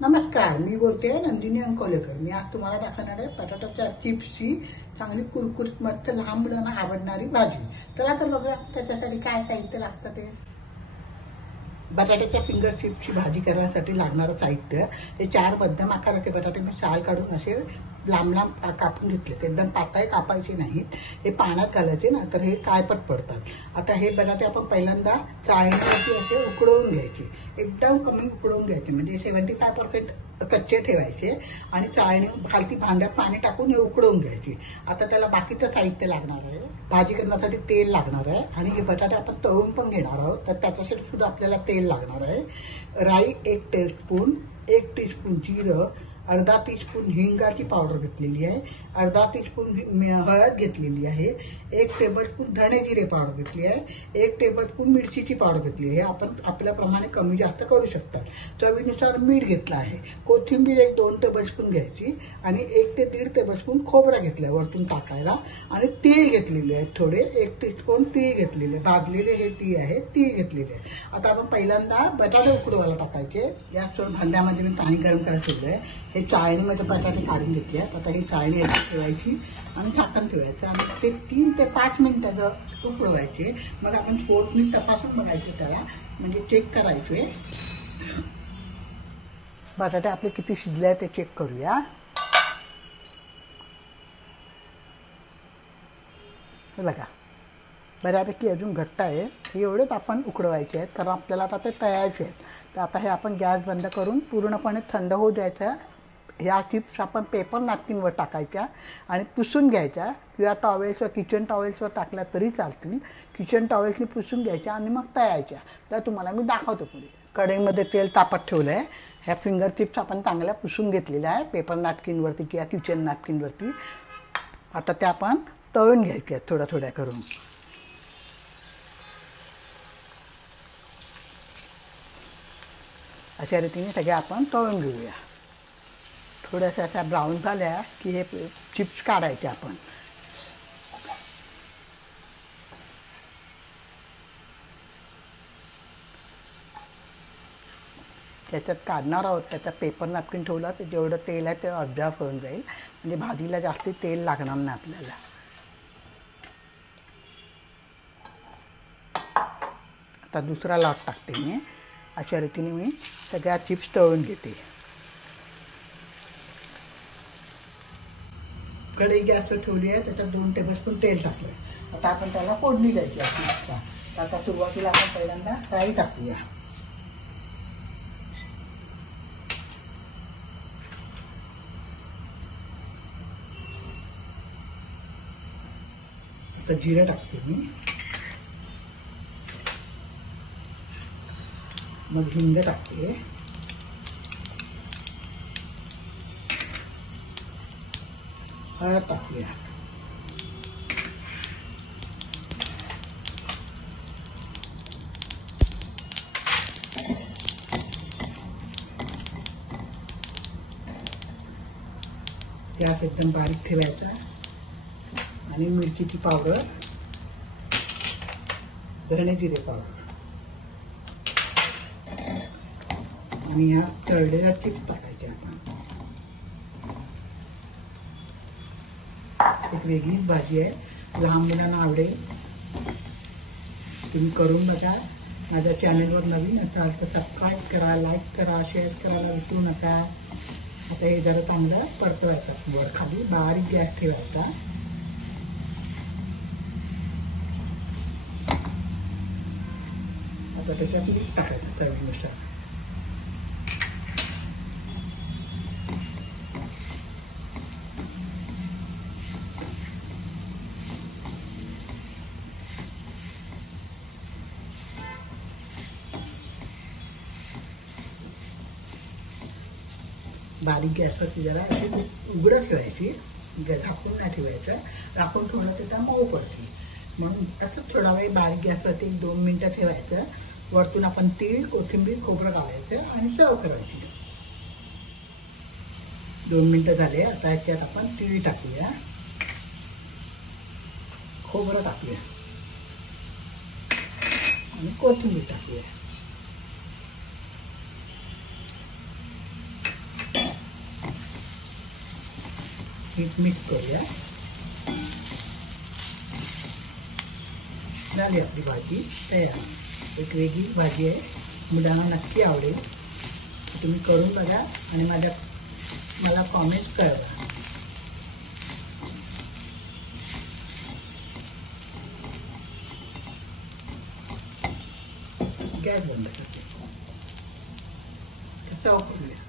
नमस्कार, मी बोलते नंदिनी अंकोलेकर। मी आज तुम्हाला दाखवणार आहे बटाट्याच्या चिप्सची चांगली कुरकुरीत मस्त लहान मुलांना आवडणारी भाजी। चला तर बघा त्याच्यासाठी काय साहित्य लागतं ते। बटाट्याच्या फिंगर चिप्सची भाजी करण्यासाठी लागणारं साहित्य हे 4 मध्यम आकाराचे बटाटे मी साल काढून असे लांब लांब कापून घेतले। एकदम पातळ कापायचे नाहीत, हे पाण्यात घालायचे ना तर हे काळपट पडतात। आता हे बटाटे आपण पहिल्यांदा चाळणीवरती असे उकडवून घ्यायचे, एकदम कमी उकडवून घ्यायचे, म्हणजे 75% कच्चे ठेवायचे आणि चाळणी खालती भांड्यात पाणी टाकून हे उकडवून घ्यायचे। आता त्याला बाकीचं साहित्य लागणार आहे। भाजी करण्यासाठी तेल लागणार आहे आणि हे बटाटे आपण तळून पण घेणार आहोत, तर त्याच्यासाठी सुद्धा आपल्याला तेल लागणार आहे। राई 1 टेबलस्पून, 1 टीस्पून जिरं, अर्धा टीस्पून हिंगाची पावडर घेतलेली आहे, अर्धा टीस्पून हळद घेतलेली आहे, 1 टेबलस्पून धणे जिरे पावडर घेतली आहे, 1 टेबलस्पून मिरचीची पावडर घेतली आहे। आपण आपल्याप्रमाणे कमी जास्त करू शकता। चवीनुसार मीठ घेतलं आहे, कोथिंबीर 1-2 टेबलस्पून घ्यायची आणि 1 ते 1.5 टेबलस्पून खोबरा घेतलाय वरतून टाकायला आणि तीळ घेतलेले आहेत थोडे, 1 टीस्पून तीळ घेतलेले, भाजलेले हे तीळ आहे, तीळ घेतलेले आहे। आता आपण पहिल्यांदा बटाटे उकडवायला टाकायचे। या भांड्यामध्ये मी पाणी गरम करायला ठेवलंय। हे चाळणीमध्ये बटाटे काढून घेतले आहेत। आता ही चाळणी ठेवायची आणि झाकण ठेवायचं आणि ते 3 ते 5 मिनिटाचं उकडवायचे। मग आपण फोर्कनी तपासून बघायचे त्याला, म्हणजे चेक करायचे बटाटे आपले किती शिजले आहेत ते चेक करूया। हे बघा बऱ्यापैकी अजून घट्ट आहे, हे एवढेच आपण उकडवायचे आहेत कारण आपल्याला आता ते तळायचे आहेत। तर आता हे आपण गॅस बंद करून पूर्णपणे थंड होऊ द्यायचं। ह्या चिप्स आपण पेपर नॅपकिनवर टाकायच्या आणि पुसून घ्यायच्या, किंवा टॉवेल्सवर किचन टॉवेल्सवर टाकल्या तरी चालतील। किचन टॉवेल्सनी पुसून घ्यायच्या आणि मग तळायच्या। तर तुम्हाला मी दाखवतो पुढे। कढईमध्ये तेल तापत ठेवलं आहे। ह्या फिंगर चिप्स आपण चांगल्या पुसून घेतलेल्या आहे पेपर नॅपकिनवरती किंवा किचन नॅपकिनवरती। आता त्या आपण तळून घ्यायच्या थोड्या थोड्या करून। अशा रीतीने सगळ्या आपण तळून घेऊया। थोड्याशा अशा ब्राऊन झाल्या की हे चिप्स काढायचे आपण। त्याच्यात काढणार आहोत, त्याच्यात पेपर नॅपकिन ठेवला तर जेवढं तेल आहे ते अर्ध्यावर होऊन जाईल, म्हणजे भाजीला जास्त तेल लागणार नाही आपल्याला। आता दुसरा लॉट टाकते मी। अशा रीतीने मी सगळ्या चिप्स तळून घेते। कढई गॅसवर ठेवली आहे, त्याच्यात 2 टेबलस्पून तेल टाकलं। आता आपण त्याला फोडणी द्यायची आहे। आता सुरुवातीला आपण पहिल्यांदा राई टाकूया। आता जिरं टाकते मी, मग हिंग टाकते, हळद टाकूया, गॅस एकदम बारीक ठेवायचा आणि मिरचीची पावडर, धणे जिरे पावडर आणि ह्या तळलेल्या चिप्स टाकायच्या आपण। एक वेगळीच भाजी आहे, लहान मुलांना आवडेल। तुम्ही करून बघा। माझ्या चॅनलवर नवीन असाल तर सबस्क्राईब करा, लाईक करा, शेअर करायला विसरू नका। आता हे जरा चांगलं परतवायचं, वर खाली बारीक गॅस ठेवायचा। आता त्याच्यात मीठ टाकायचं चवीनुसार। बारीक गॅसवरती जरा अशी उघडं ठेवायची, झाकून नाही ठेवायचं। झाकून ठेवलं तर त्या मऊ पडते, म्हणून तसंच थोडा वेळ बारीक गॅसवरती 1-2 मिनिटं ठेवायचं। वरतून आपण तीळ, कोथिंबीर, खोबरं घालायचं आणि सर्व करायची। 2 मिनिटं झाले। आता ह्याच्यात आपण तीळ टाकूया, खोबरं टाकूया आणि कोथिंबीर टाकूया। मीठ मिक्स करूया. झाली आपली भाजी तयार. एक वेगळी भाजी आहे, मुलांना नक्की आवडेल. तुम्ही करून बघा आणि मला कॉमेंट करा. गॅस बंद करते. स्टॉप करूया.